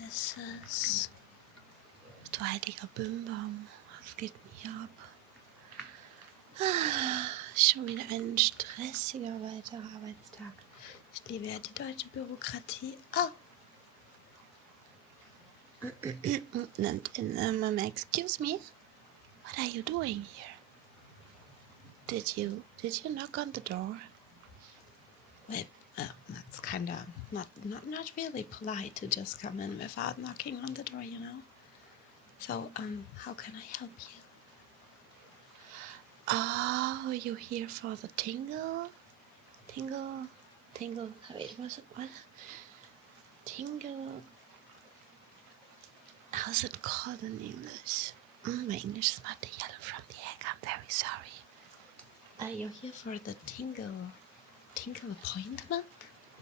Das ist du heiliger Birnbaum. Was geht denn hier ab? Schon wieder ein stressiger weiterer Arbeitstag. Ich liebe ja die deutsche Bürokratie. Excuse me? What are you doing here? Did you knock on the door? Well, that's kinda not really polite to just come in without knocking on the door, you know? So, how can I help you? Oh, you're here for the tingle? Tingle, wait, what? Tingle, how's it called in English? My English is not the yellow from the egg, I'm very sorry. You're here for the tingle appointment?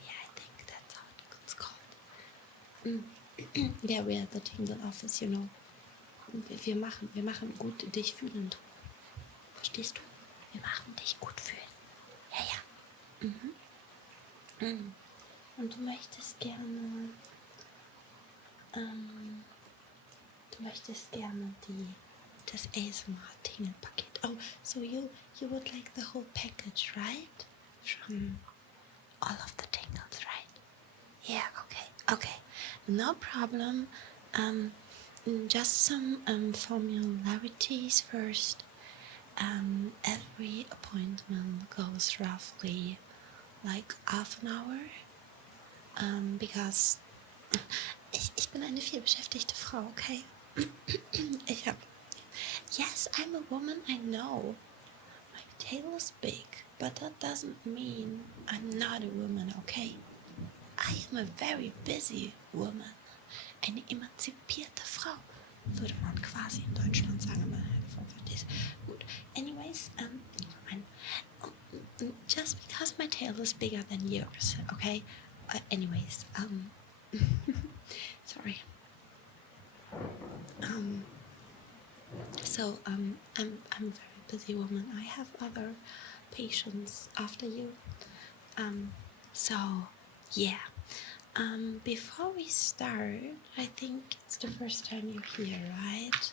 Yeah, I think that's how it's called. Yeah, we're at the Tingle Office, you know. Wir machen gut dich fühlen. Verstehst du? Wir machen dich gut fühlen. Ja. Und du möchtest gerne das ASMR Tingle Paket. Oh, so you would like the whole package, right? From all of the tingles, right? Yeah, okay. No problem. Just some formalities first. Every appointment goes roughly like half an hour. Because ich bin eine vielbeschäftigte Frau, okay? Yes, I'm a woman, I know. My tail is big, but that doesn't mean I'm not a woman, okay? I am a very busy woman. Eine emanzipierte Frau, würde man quasi in Deutschland sagen, wenn man eine Frau versteht. Gut, anyways, just because my tail is bigger than yours, okay? Anyways, sorry. So I'm a very busy woman. I have other patients after you. So yeah. Before we start, I think it's the first time you're here, right?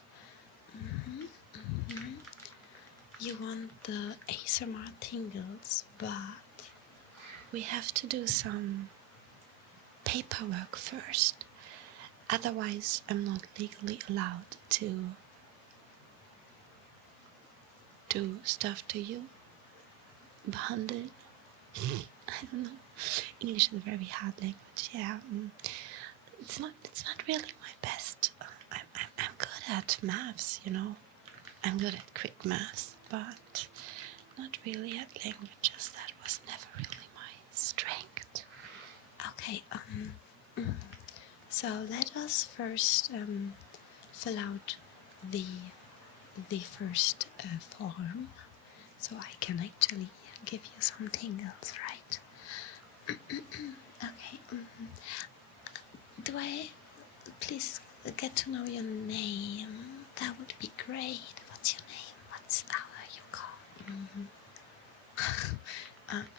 You want the ASMR tingles, but we have to do some paperwork first. Otherwise, I'm not legally allowed to do stuff to you. Behandeln. I don't know. English is a very hard language. Yeah, it's not really my best. I'm good at maths, you know. I'm good at quick maths, but not really at languages. That was never really my strength. Okay. So let us first fill out the first form, so I can actually give you some tingles, right? Okay. Do I please get to know your name? That would be great. What's your name? How are you called?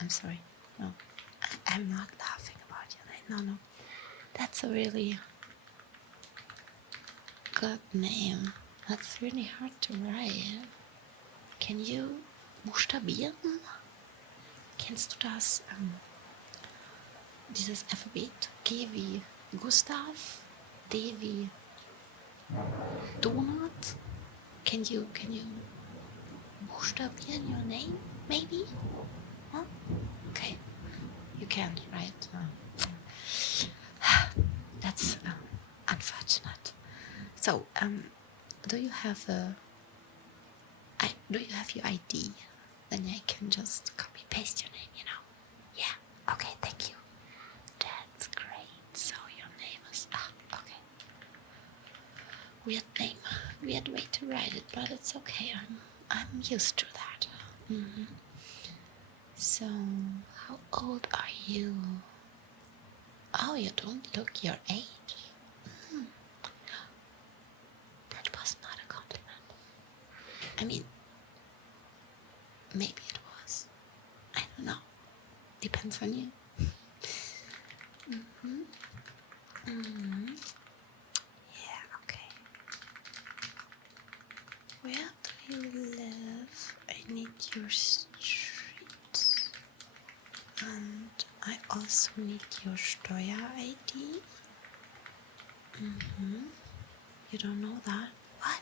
I'm sorry. No, I'm not laughing about your name. No. That's a really good name. That's really hard to write. Can you buchstabieren? Kennst du das? Dieses Alphabet? G wie Gustav, D wie Donut. Can you buchstabieren your name? Maybe? Huh? Okay. You can't, right? That's unfortunate. So, do you have your ID? Then I can just copy paste your name, you know? Yeah. Okay. Thank you. That's great. So your name is okay. Weird name, weird way to write it, but it's okay. I'm used to that. So, how old are you? Oh, you don't look your age. That was not a compliment. I mean, maybe it was. I don't know. Depends on you. Mm-hmm. Mm-hmm. Yeah, okay. Where do you live? I need your street. And I also need your Steuer-ID. Mm-hmm. You don't know that? What?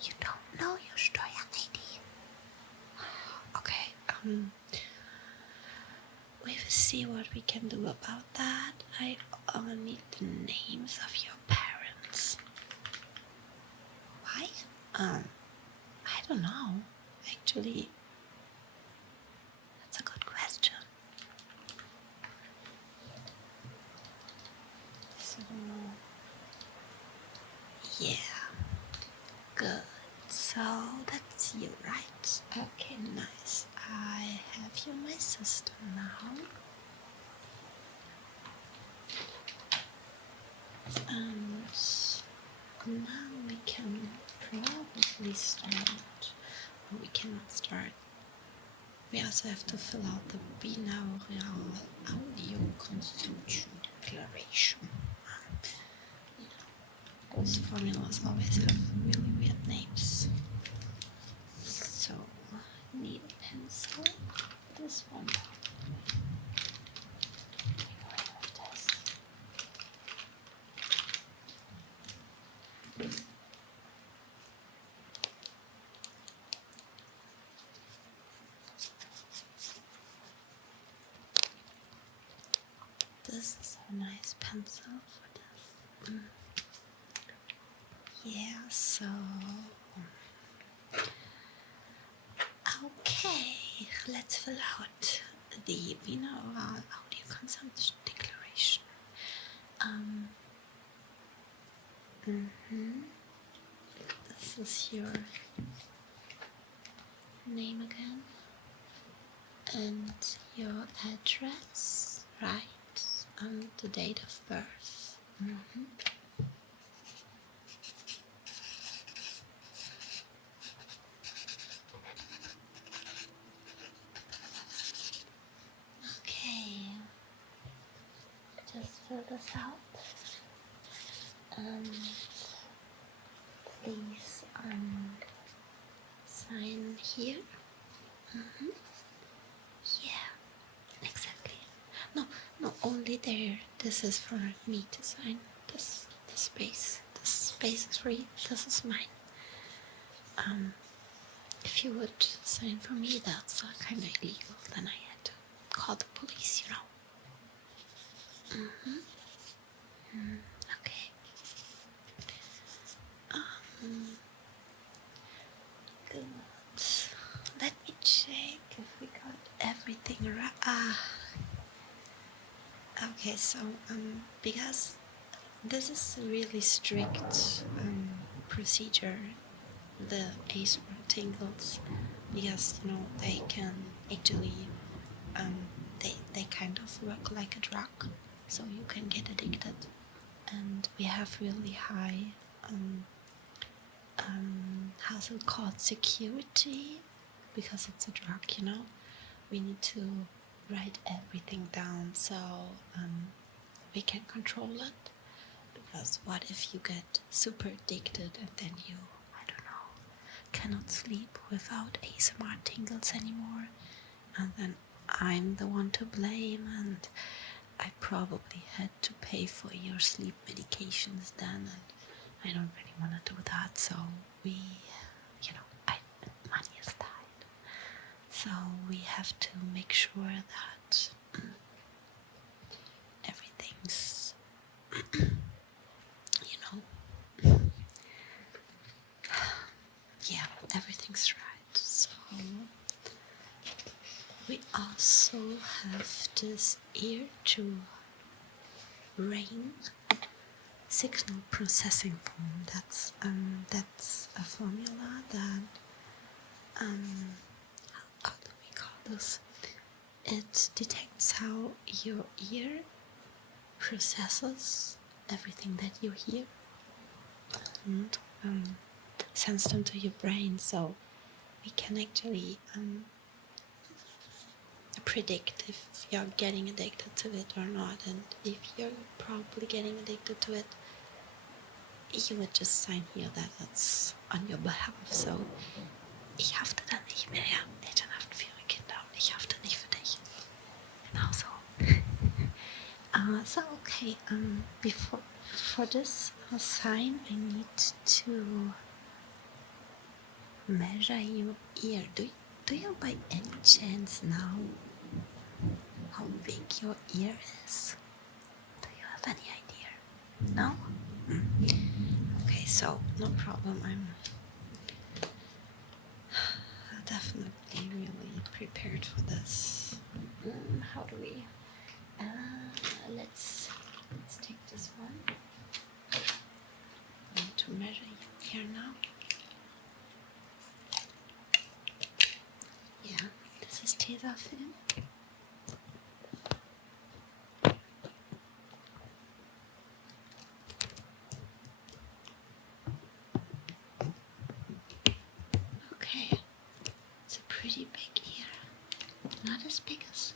You don't know your Steuer-ID? Okay, we will see what we can do about that. I need the names of your parents. Why? I don't know. Actually, that's a good question. So, yeah, good. So that's you, right? Okay, nice. I have you, my sister, now. And now we can probably start. Or we cannot start. We also have to fill out the binaural audio consumption declaration. Those formulas always have really weird names. So, need a pencil. This one. This is a nice pencil for this. Yeah, so okay, let's fill out the binaural audio consumption declaration. This is your name again and your address, right? And the date of birth. Okay, just fill this out and please sign here. Yeah, exactly. No, only there. This is for me to sign. This space. This space is free. This is mine. If you would sign for me, that's kind of illegal. Then I had to call the police, you know. Okay. Good. Let me check if we got everything right. Okay, so because this is a really strict procedure, the ASMR tingles, because you know they can actually they kind of work like a drug, so you can get addicted, and we have really high how's it called, security, because it's a drug, you know. We need to write everything down so we can control it, because what if you get super addicted and then you, I don't know, cannot sleep without ASMR tingles anymore, and then I'm the one to blame, and I probably had to pay for your sleep medications then, and I don't really want to do that, so we, you know, money is tight, so we have to make sure that everything's, you know, yeah, everything's right. So we also have this ear to rain signal processing form. That's a formula that how do we call this? It detects how your ear processes everything that you hear and sends them to your brain, so we can actually predict if you're getting addicted to it or not, and if you're probably getting addicted to it, you would just sign here that that's on your behalf. So ich hafte da nicht mehr, ja. Eltern haften für ihre Kinder und ich hafte nicht für dich. Genau so. So okay, for this sign I need to measure your ear. Do you by any chance know how big your ear is? Do you have any idea? No? Okay, so no problem. I'm definitely really prepared for this. How do we? Let's take this one. I want to measure your ear now. Yeah, this is Tesafilm. Okay, it's a pretty big ear. Not as big as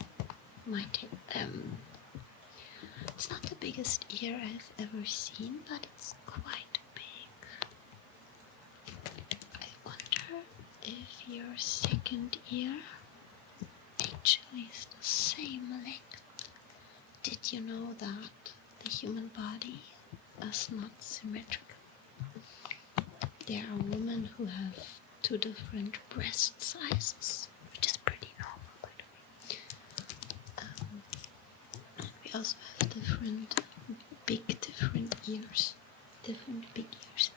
my it's not the biggest ear I've ever seen, but it's quite big. I wonder if your second ear actually is the same length. Did you know that the human body is not symmetrical? There are women who have 2 different breast sizes, which is pretty normal, by the way. We also have different ears, different big ears.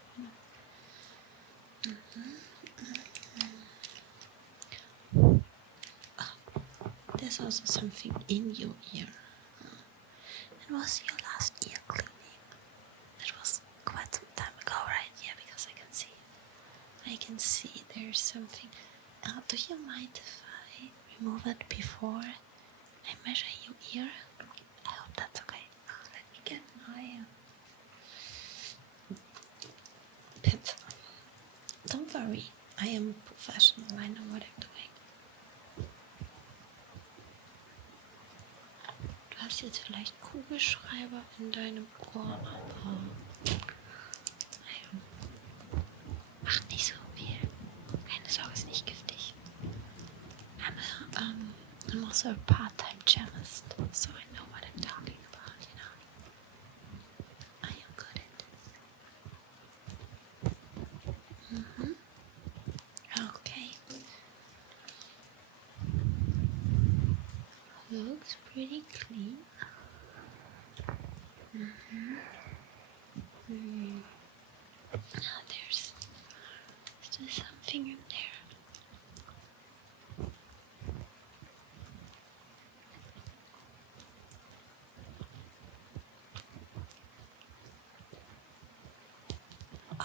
There's also something in your ear. When was your last ear cleaning? It was quite some time ago, right? Yeah, because I can see there's something. Do you mind if I remove it before I measure your ear? I hope that's okay. Let me get my pencil. Don't worry, I am a professional. I know what I'm doing. Du hast jetzt vielleicht Kugelschreiber in deinem Ohr, aber macht nicht so viel. Keine Sorge, ist nicht giftig. I'm also a part-time chemist, so I know what I'm talking about, you know. I am good at this. Okay. Looks pretty clean. Now there's still something in there.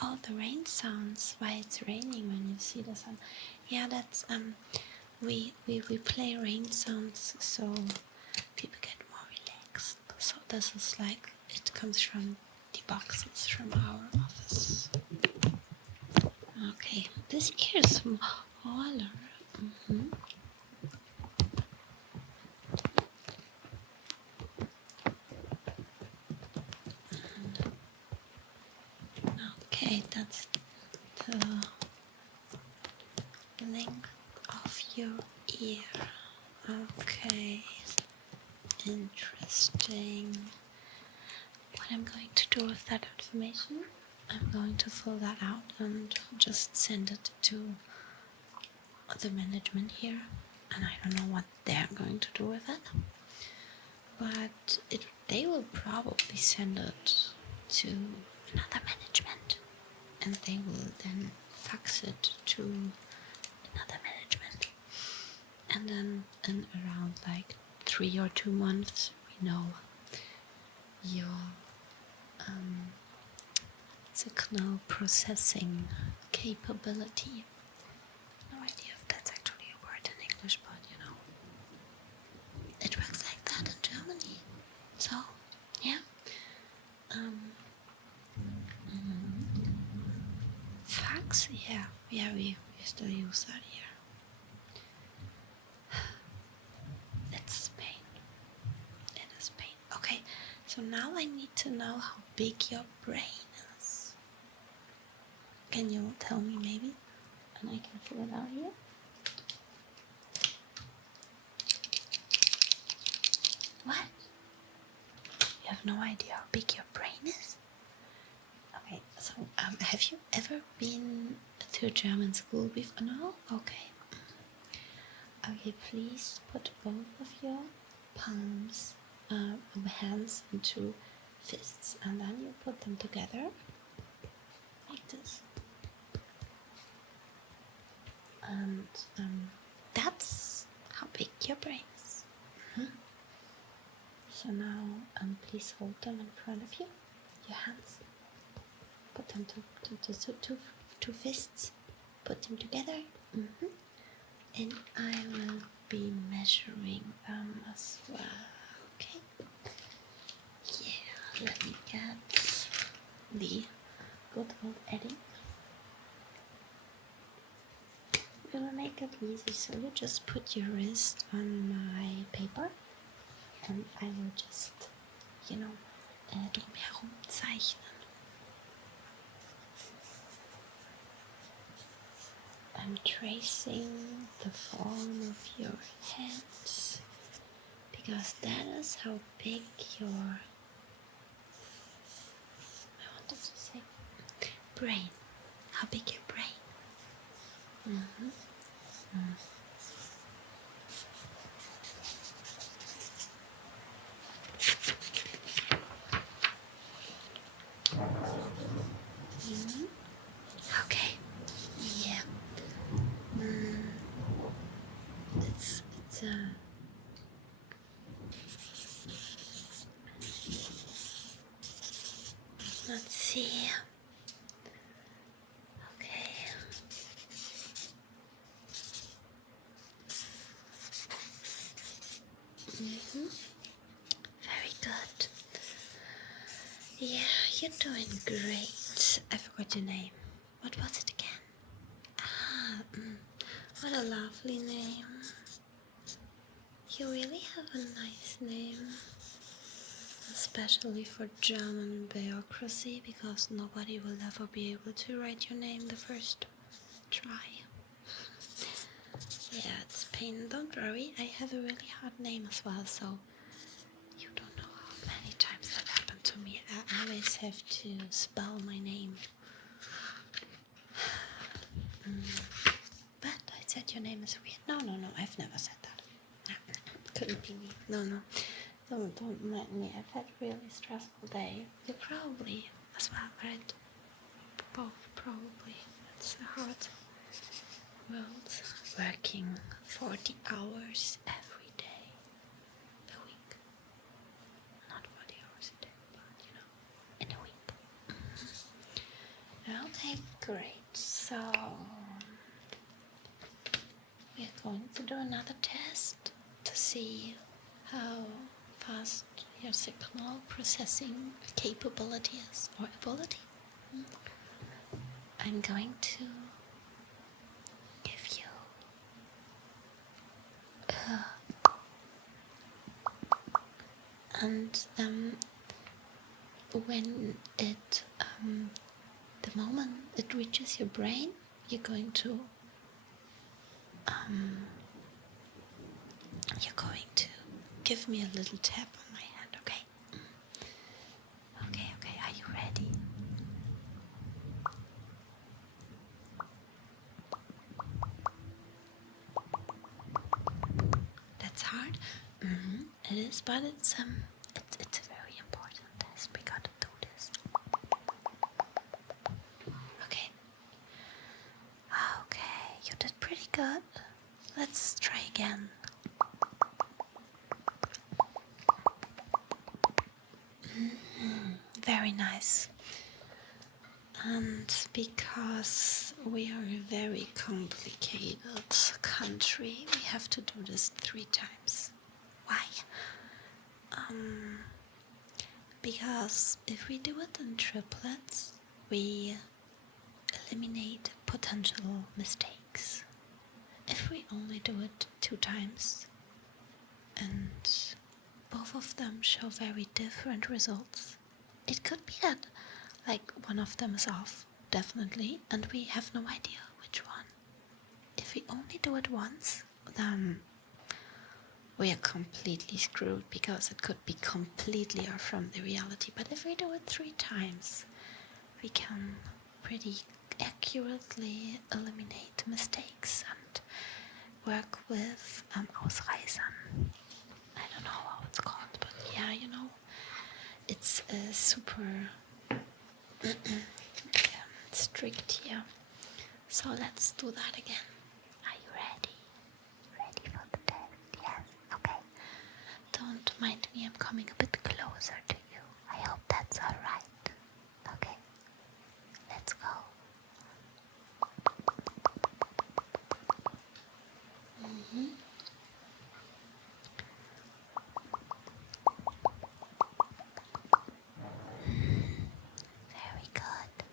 Oh, the rain sounds. Why it's raining when you see the sun. Yeah, that's we play rain sounds so people get more relaxed. So this is like, it comes from the boxes from our office. Okay, this ear is smaller. Okay, that's the length of your ear. Okay, interesting. What I'm going to do with that information, I'm going to fill that out and just send it to the management here. And I don't know what they're going to do with it, but they will probably send it to another management, and they will then fax it to another management, and then in around like 3 or 2 months we know your signal processing capability. No idea if that's actually a word in English, but you know, it works like that in Germany. So yeah. Fax, yeah, we still use that here. So now I need to know how big your brain is. Can you tell me maybe? And I can fill it out here. What? You have no idea how big your brain is? Okay, so have you ever been to a German school before? No? Okay. Okay, please put both of your palms, hands into fists, and then you put them together like this. And that's how big your brain is. So now, please hold them in front of you. Your hands. Put them to two fists. Put them together. And I will be measuring them as well. Okay. Yeah. Let me get the good old Eddie. We will make it easy. So you just put your wrist on my paper. And I will just, drumherum zeichnen. I'm tracing the form of your head because that is how big your, I wanted to say, brain. How big your brain. Okay. Yeah. It's let's see. Okay. Very good. Yeah, you're doing great. I forgot your name. What was it again? What a lovely name. You really have a nice name. Especially for German bureaucracy, because nobody will ever be able to write your name the first try. Yeah, it's a pain. Don't worry, I have a really hard name as well, so you don't know how many times that happened to me. I always have to spell my name. But I said your name is weird. No, I've never said that. No, couldn't be me. No. Don't mind me. I've had a really stressful day. You probably as well, right? Both probably. It's a hard world. Working 40 hours every day a week. Not 40 hours a day, but in a week. Okay, great. So we're going to do another test to see how fast your signal processing capability is, or ability. I'm going to give you and when it the moment it reaches your brain, you're going to give me a little tap on my hand, okay? Okay, are you ready? That's hard. It is, but it's a very important test. We gotta do this. Okay, you did pretty good. Let's try again. Very nice. And because we are a very complicated country, we have to do this 3 times. Why? Because if we do it in triplets, we eliminate potential mistakes. If we only do it 2 times and both of them show very different results. It could be that, like, one of them is off, definitely, and we have no idea which one. If we only do it once, then we are completely screwed because it could be completely off from the reality. But if we do it 3 times, we can pretty accurately eliminate mistakes and work with Ausreißern. I don't know how it's called, but yeah, you know, it's super strict here. So let's do that again. Are you ready? Ready for the test? Yes. Okay. Don't mind me, I'm coming a bit closer to you. I hope that's alright. Okay. Let's go. Very good.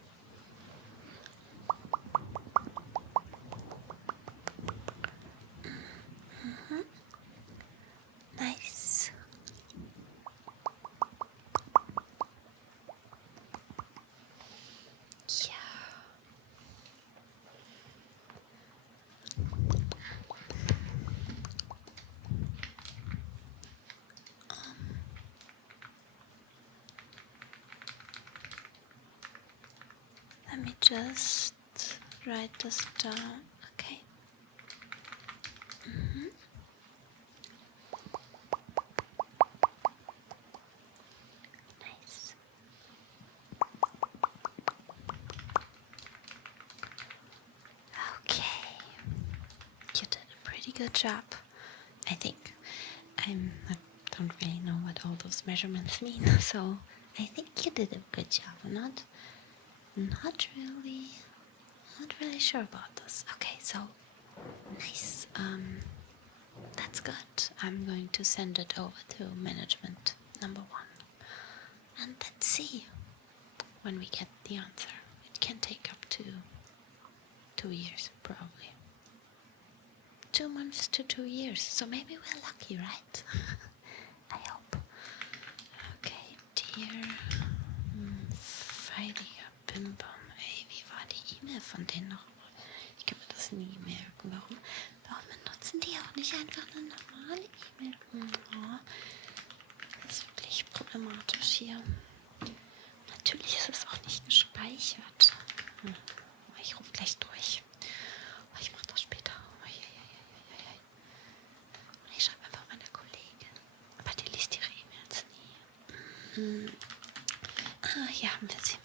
Nice. Yeah. Let me just write this down. Okay. Nice. Okay. You did a pretty good job, I think. I don't really know what all those measurements mean, so I think you did a good job. Not really sure about this. Okay, so nice. That's good. I'm going to send it over to management number 1, and let's see when we get the answer. It can take up to 2 years, probably. 2 months to 2 years. So maybe we're lucky, right? I hope. Okay, dear Freidiger Bimbam. Ey, wie war die E-Mail von denen noch? Ich kann mir das nie merken. Warum benutzen die auch nicht einfach eine normale E-Mail? Oh, das ist wirklich problematisch hier. Natürlich ist es auch nicht gespeichert. Ich rufe gleich durch. Ich mache das später. Und ich schreibe einfach meiner Kollegin. Aber die liest ihre E-Mails nie. Hier haben wir sie.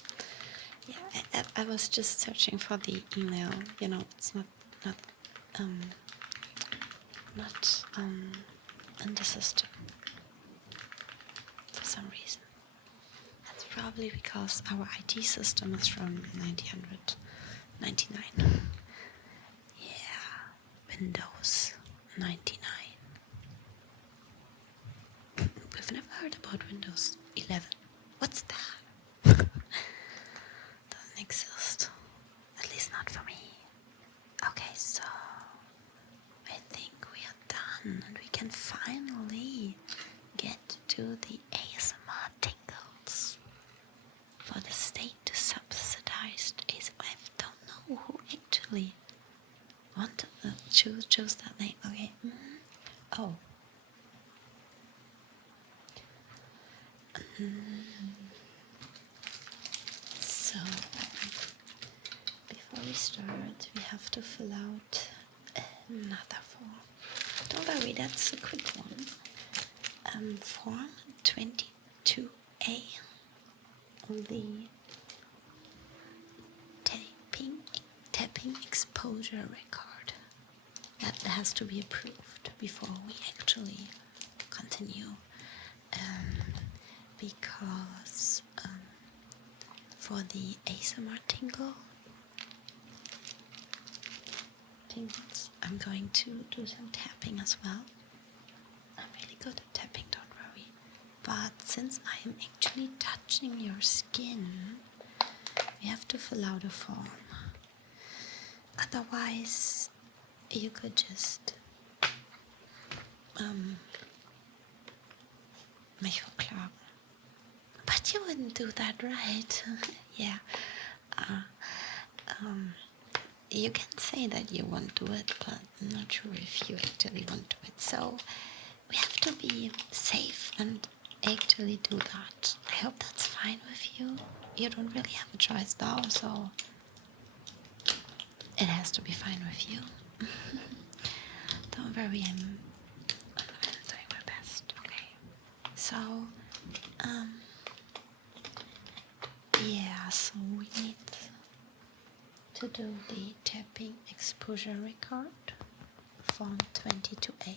Yeah, I was just searching for the email. You know, it's not in the system for some reason. That's probably because our IT system is from 1999. Yeah, Windows 99. We've never heard about Windows 11. What's that? Doesn't exist. At least not for me. Okay, so I think we are done and we can finally get to the ASMR tingles for the state subsidized ASMR. I don't know who actually wanted chose that name. Okay. Oh. So before we start, we have to fill out another form. Don't worry, that's a quick one. Form 22A, the tapping exposure record. That has to be approved before we actually continue, because for the ASMR tingles, I'm going to do some tapping as well. I'm really good at tapping, don't worry. But since I am actually touching your skin, we have to fill out a form. Otherwise, you could just mich verklagen. But you wouldn't do that, right? Yeah. You can say that you won't do it, but I'm not sure if you actually won't do it. So we have to be safe and actually do that. I hope that's fine with you. You don't really have a choice now, so it has to be fine with you. Don't worry, I'm doing my best. Okay. So, yeah, so we need to do the tapping exposure record from 22A.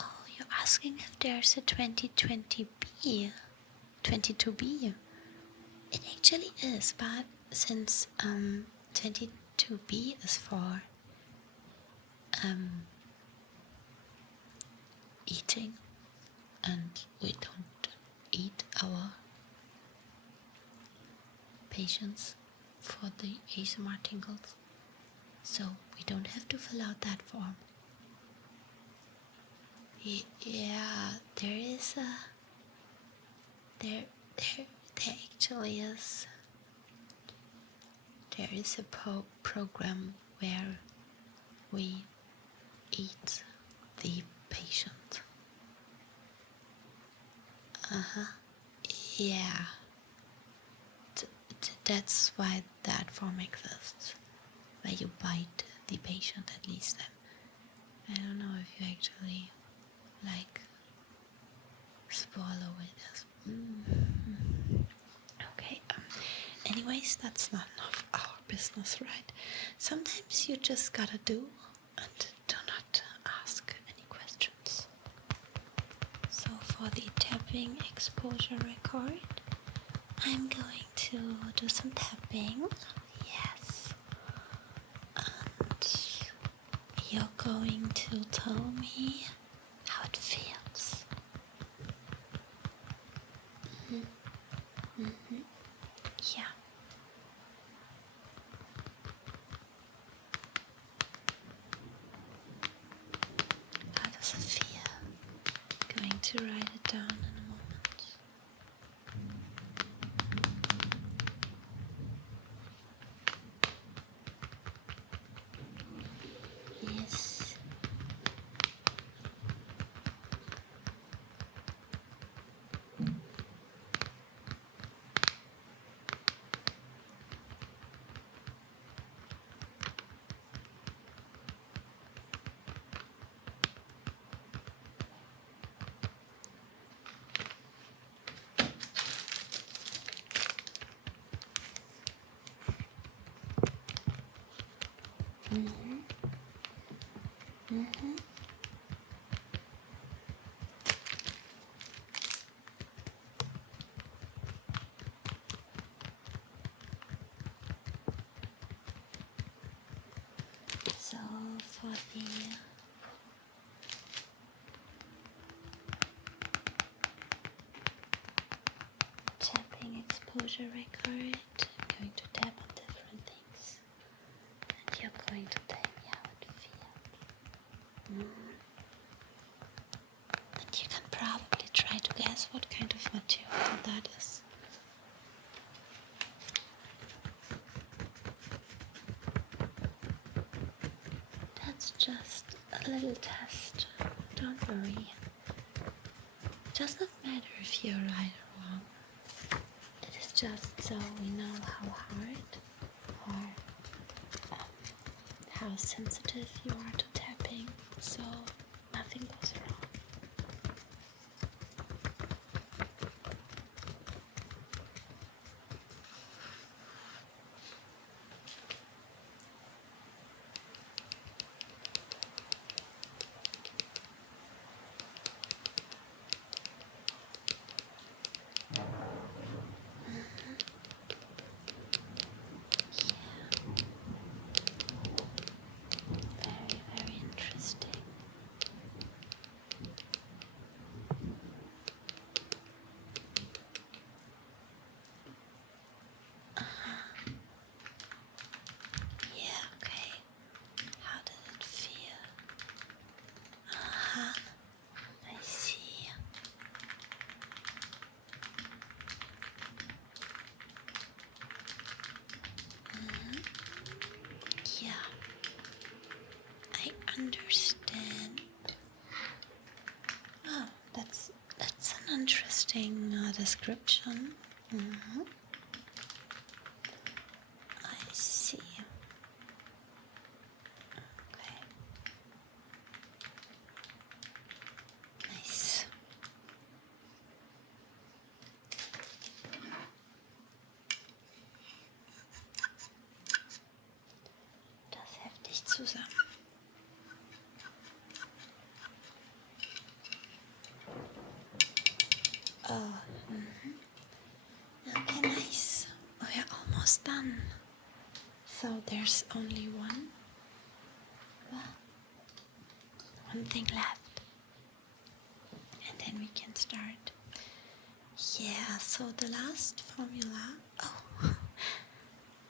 Oh, you're asking if there's a 2020B, 22B. It actually is, but since 22B is for eating, and we don't eat our patients for the ASMR tingles, so we don't have to fill out that form. Yeah, there is a there actually is a program where we eat the patient. Yeah, that's why that form exists, where you bite the patient at least. I don't know if you actually like swallow it as. Okay. Anyways, that's not enough our business, right? Sometimes you just gotta do and do not ask any questions. So for the tapping exposure record, I'm going to do some tapping. Yes. And you're going to tell me how it feels. Yeah. How does it feel? Going to write it down in a moment. Yes. So for the tapping exposure record, I'm going to tap on different things, and you're going to tell me how it feels. And you can probably try to guess what kind of material that is. That's just a little test. Don't worry. It does not matter if you're right or wrong. It is just so we know how hard or how sensitive you are to tapping, so nothing goes wrong. Very, very interesting. Yeah, okay. How did it feel? I see. understand. Oh, that's an interesting description. Mhm. I see. Okay. Nice. Das heftig zusammen. Oh, okay, nice. We're almost done. So there's only one thing left, and then we can start. Yeah. So the last formula. Oh,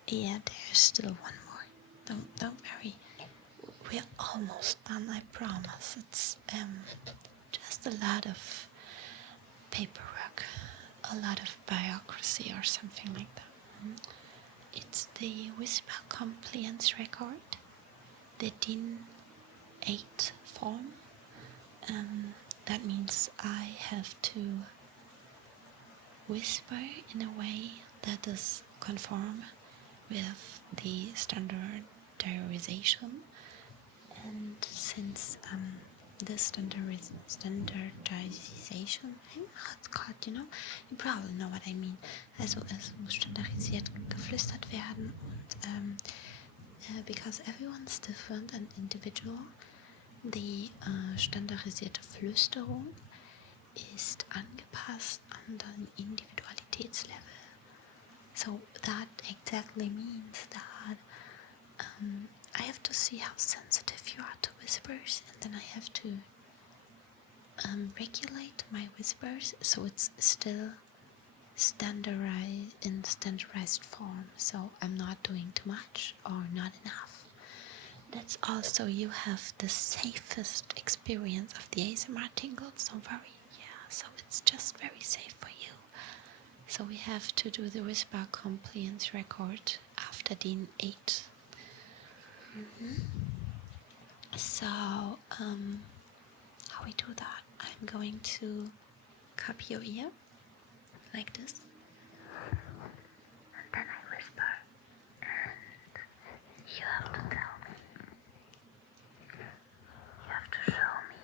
yeah. There's still one more. Don't worry. We're almost done. I promise. It's just a lot of paperwork, a lot of bureaucracy or something like that. It's the whisper compliance record, the DIN 8 form. That means I have to whisper in a way that is conform with the standardization. And since this standardization, it's called, you probably know what I mean. Also es muss standardisiert geflüstert werden und because everyone's different and individual, die standardisierte Flüsterung ist angepasst an den Individualitätslevel. So that exactly means that I have to see how sensitive you are to whispers, and then I have to regulate my whispers so it's still standardized form, so I'm not doing too much or not enough. That's also you have the safest experience of the ASMR tingles, don't worry. Yeah, so it's just very safe for you. So we have to do the whisper compliance record after DIN 8. So how we do that? I'm going to cup your ear like this, and then I whisper, and you have to tell me. You have to show me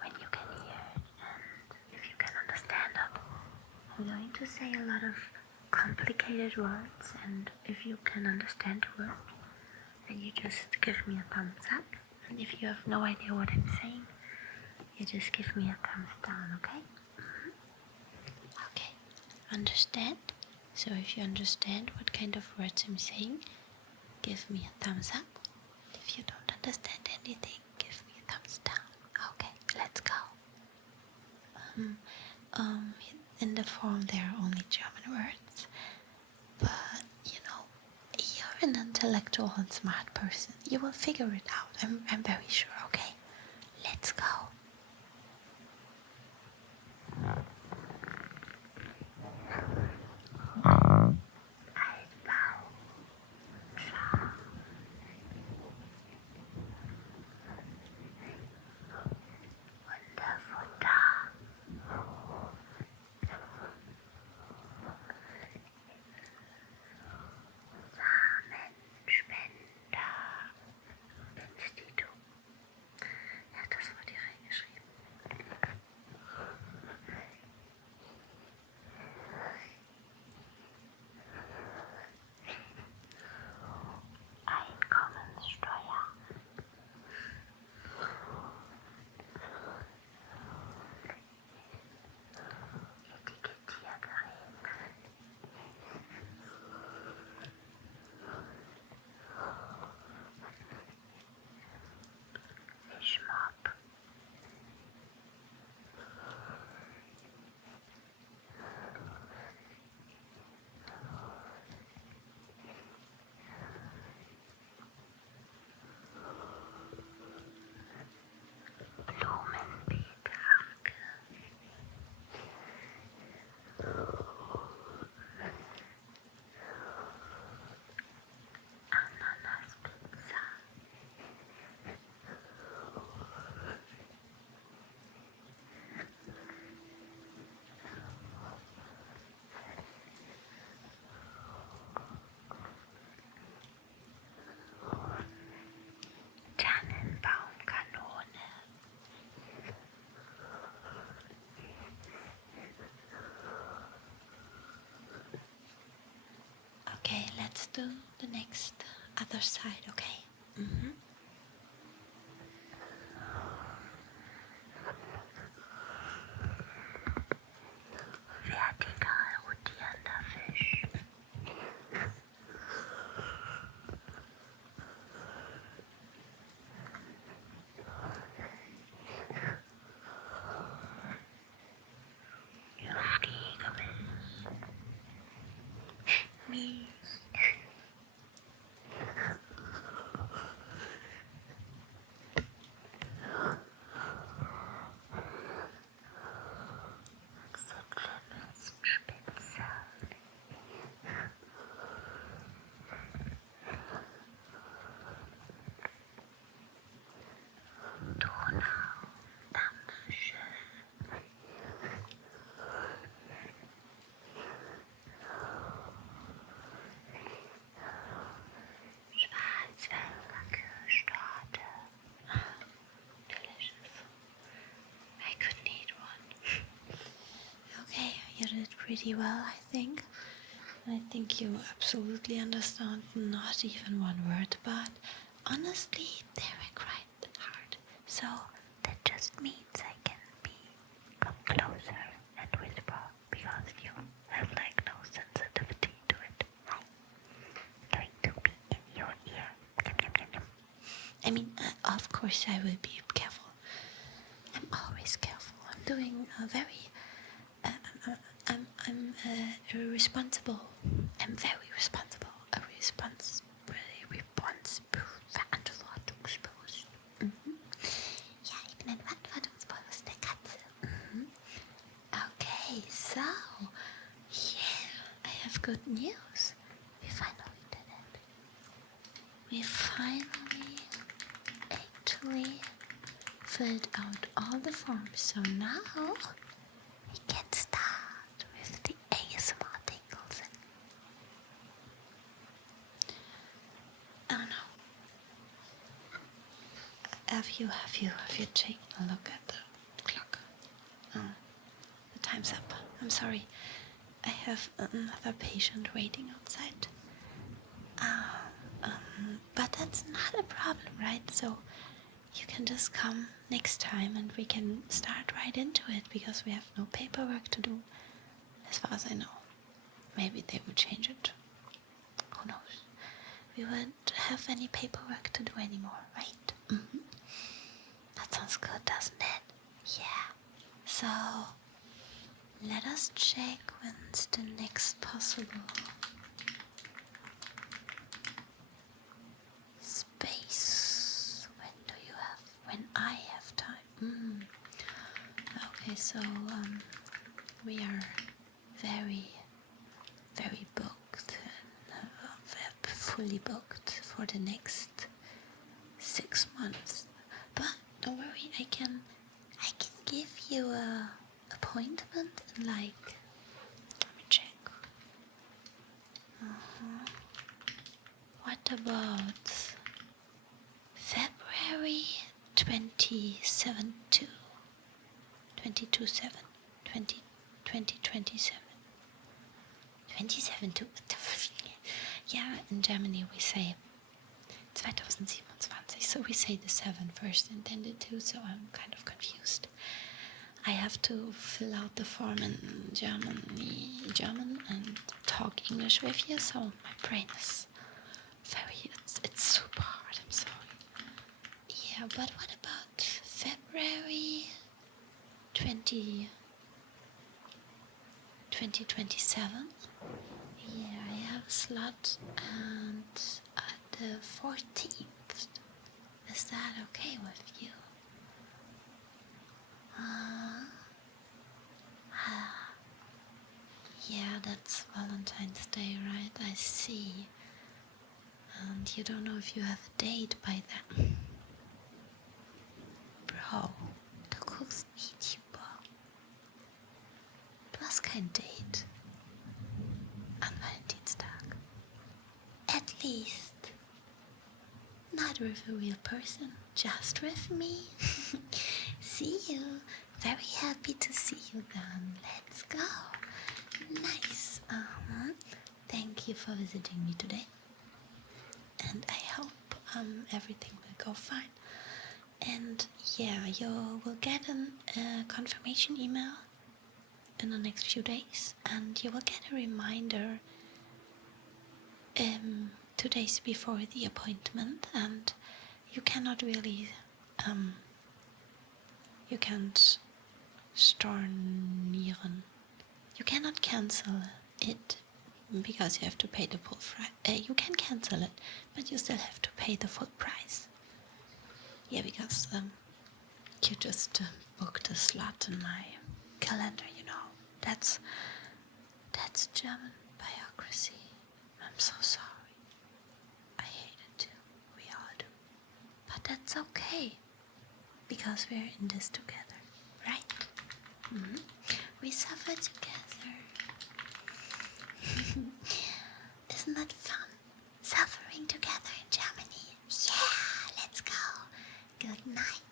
when you can hear it and if you can understand it. I'm going to say a lot of complicated words, and if you can understand the word, then you just give me a thumbs up. And if you have no idea what I'm saying, you just give me a thumbs down, okay? Okay, understand? So if you understand what kind of words I'm saying, give me a thumbs up. If you don't understand anything, give me a thumbs down. Okay, let's go. In the form there are only German words, but you're an intellectual and smart person. You will figure it out. I'm very sure. Okay, let's go. let's do the next other side, okay? Mm-hmm. Vertikal rotierender Fisch. Ihr Stiegebiss. Mies. Spitze. Donau, Dampfschiff. Schwarzwälder Kirschtorte. Delicious. I could eat one. Okay, you did pretty well, I think. I think you absolutely understand not even one word, but honestly, they were quite hard. So, That just means I can come closer and whisper because you have like no sensitivity to it. I'm going to be in your ear. Yum, yum, yum, yum. I mean, of course I will be careful. I'm always careful. I'm doing a very, I'm responsible. I'm very responsible. Verantwortungsbewusst. Mhm. Ja, ich bin ein verantwortungsbewusste Katze. Okay, so, yeah, I have good news. We finally did it. We finally actually filled out all the forms, so now We can start with the ASMR tingles. oh no. Have you taken a look at the clock? Oh, the time's up. I'm sorry. I have another patient waiting outside. But that's not a problem, right? So you can just come next time and we can start right into it because we have no paperwork to do, as far as I know. Maybe they will change it. Who knows? We won't have any paperwork to do anymore, right? Mm-hmm. That sounds good, doesn't it? Yeah. So let us check when's the next possible space. When I have time. Okay, so we are very, very booked, fully booked for the next 6 months. But don't worry, I can give you a appointment in like, let me check. What about February 27 to 22/7 2027. 27 to yeah, in Germany we say 2027, so we say the 7 first and then the 2, so I'm kind of confused. I have to fill out the form in German and talk English with you, so my brain is it's super hard, I'm sorry. Yeah, but what about February 2027? Yeah, I have a slot and at the 14th. Is that okay with you? Yeah, that's Valentine's Day, right? I see. And you don't know if you have a date by then. Bro, du guckst YouTuber. Du hast kein Date an Valentinstag. At least not with a real person, just with me. See you. Very happy to see you then. Let's go. Nice. thank you for visiting me today. And I hope everything will go fine. And yeah, you will get a confirmation email in the next few days, and you will get a reminder 2 days before the appointment. And you cannot really you can't stornieren. You cannot cancel it because you have to pay the full price. You can cancel it, but you still have to pay the full price. Yeah, because you just booked a slot in my calendar, you know. That's German bureaucracy. I'm so sorry. I hate it too. We all do. But that's okay, because we're in this together, right? Mm-hmm. We suffer together. Isn't that fun? Suffering together in Germany. Yeah, let's go. Good night.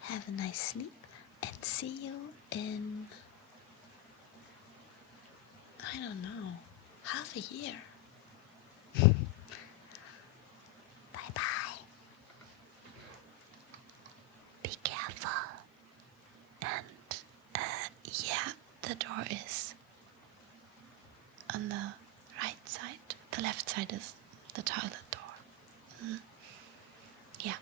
Have a nice sleep and see you in, I don't know, half a year. Bye bye. Be careful. And yeah, the door is on the right side. The left side is the toilet door. Yeah,